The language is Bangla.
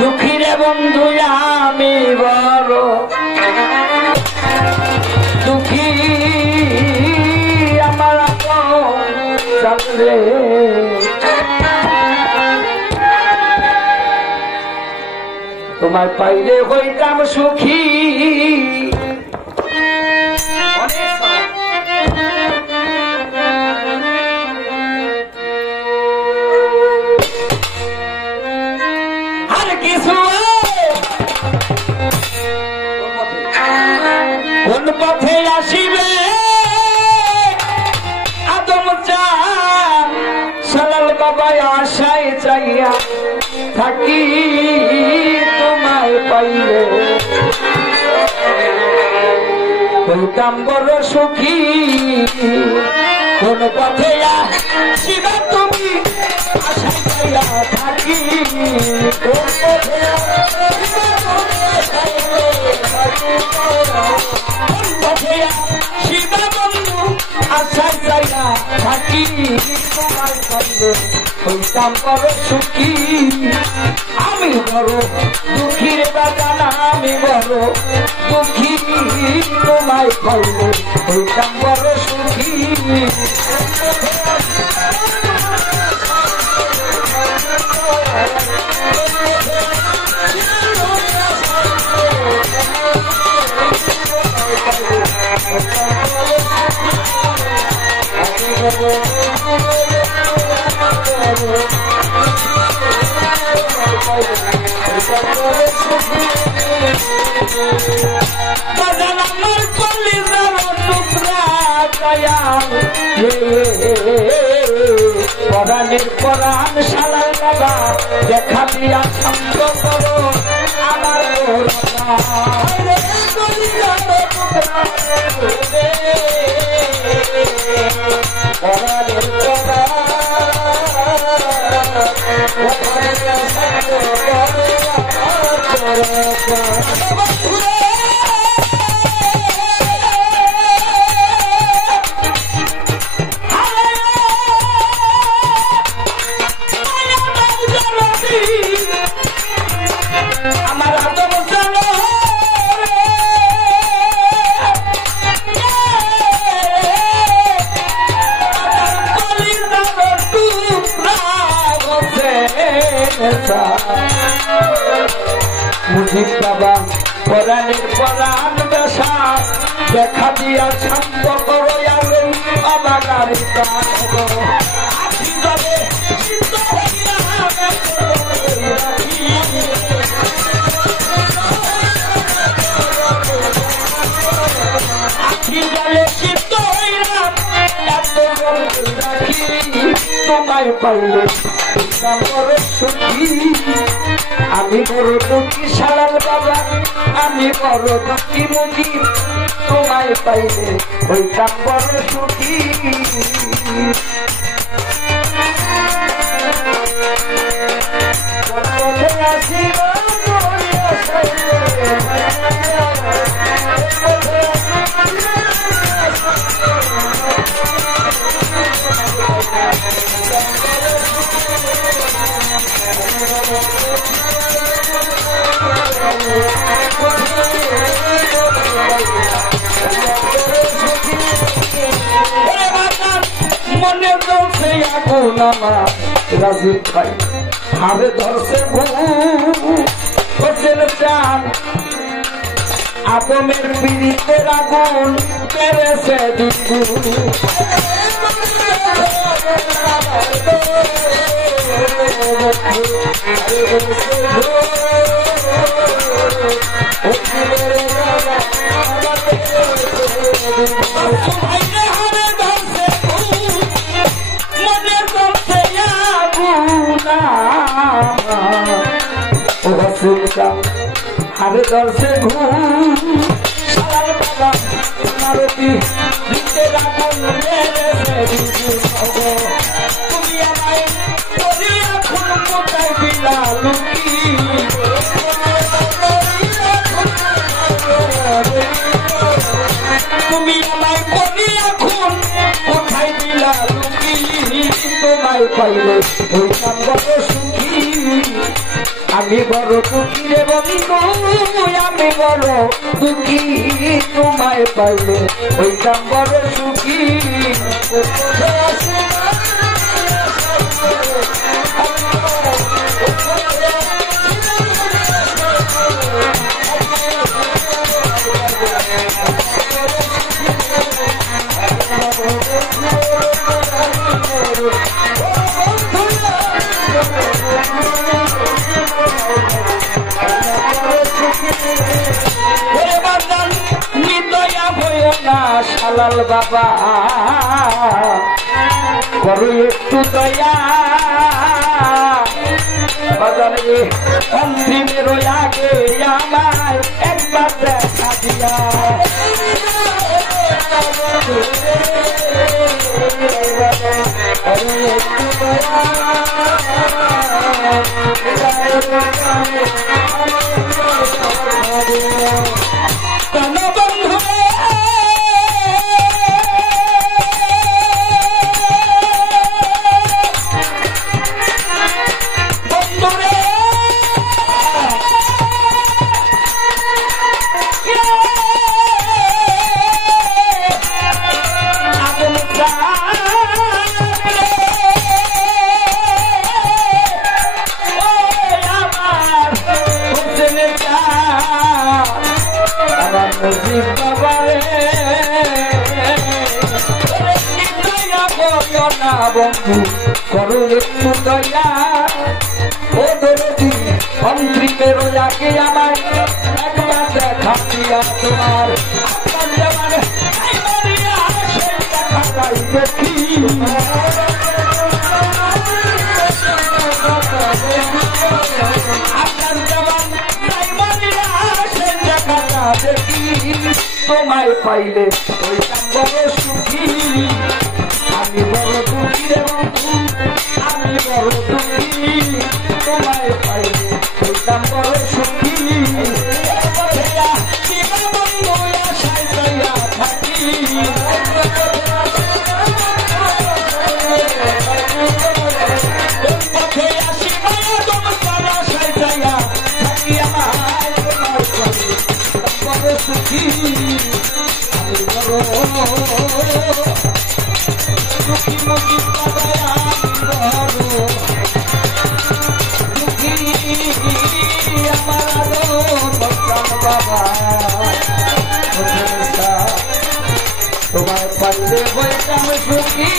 দুঃখী রে বন্ধু আমি বড় দুঃখী আমার রে তোমার পাইলে হইতাম সুখী আর কিছু কোন পথে আসিবে আদম চান সালাল বাবা আশায় চাইয়া থাকি তোমায় পাইলে হইতাম বড় সুখী কোন পথে আসিবে তুমি আশায় চাইয়া থাকি কোন পথে শিবা বন্ধু আশায় চাইয়া থাকি তোমায় পাইলে হইতাম বড় সুখী আমি বড় দুঃখী রে বাগান আমি বড় দুঃখী তোমায় পাইলে হইতাম বড় সুখী বাজান আমার কলিজার টুকরা দয়াল পরাণের পরাণ শালাল বাবা দেখা দিয়া শান্ত করো আমার পরাণের আমার আদম জানো মুজিব বাবা পরাণের পরাণ দশা দেখা দিয়া শান্ত করো অবাগার তোমায় পাইলে বড় সুখী আমি বড় দুঃখী শালাল বাবা আমি বড় দুঃখী মুখী তোমায় পাইলে হইতাম বড় সুখী মনে ধরছে আগুন আমার রাজীব ভাই হারে ধরছে ঘুষের চান আদমের পীড়িতের আগুন পেরেছে হারে দর্শে ঘুম সালাল বাবা নারী তুমি আমায় এখন কোথায় দিলা লুকি তুমি আমায় করি এখন কোথায় দিলা লুকি তোমায় পাইলে হইতাম বড় সুখী আমি বড় দুঃখী রে বন্ধু, আমি বড় দুঃখী, তোমায় পাইলে হইতাম বড় সুখী। শালাল বাবা করো একটু দয়া, বাজারে অন্তিমের আগে আমার একবার দেখা দিয়া। করো একটু দয়া কেন বন্ধু বন্ধু করো একটু দয়া, ও দরদি অন্তিমের আগে আমার একবার দেখা দিয়া। তোমার যেমন সেই দেখাটাই দেখি, আপনার যেমন সেই দেখাটা দেখি, তোমায় পাইলে হইতাম বড় সুখী। আমি বড় দুঃখী রে বন্ধু, আমি বড় দুঃখী, তোমায় পাইলে হইতাম বড় সুখী। বন্ধু আশায় যাইয়া থাকি, পথে আসি তোমার আশায় যাইয়া থাকি, আমার তোমার পাইলে বড় সুখী। আমি বড় দুঃখী মুখী দুঃখী আমার বাবা, তোমার পাইলে হইতাম সুখী।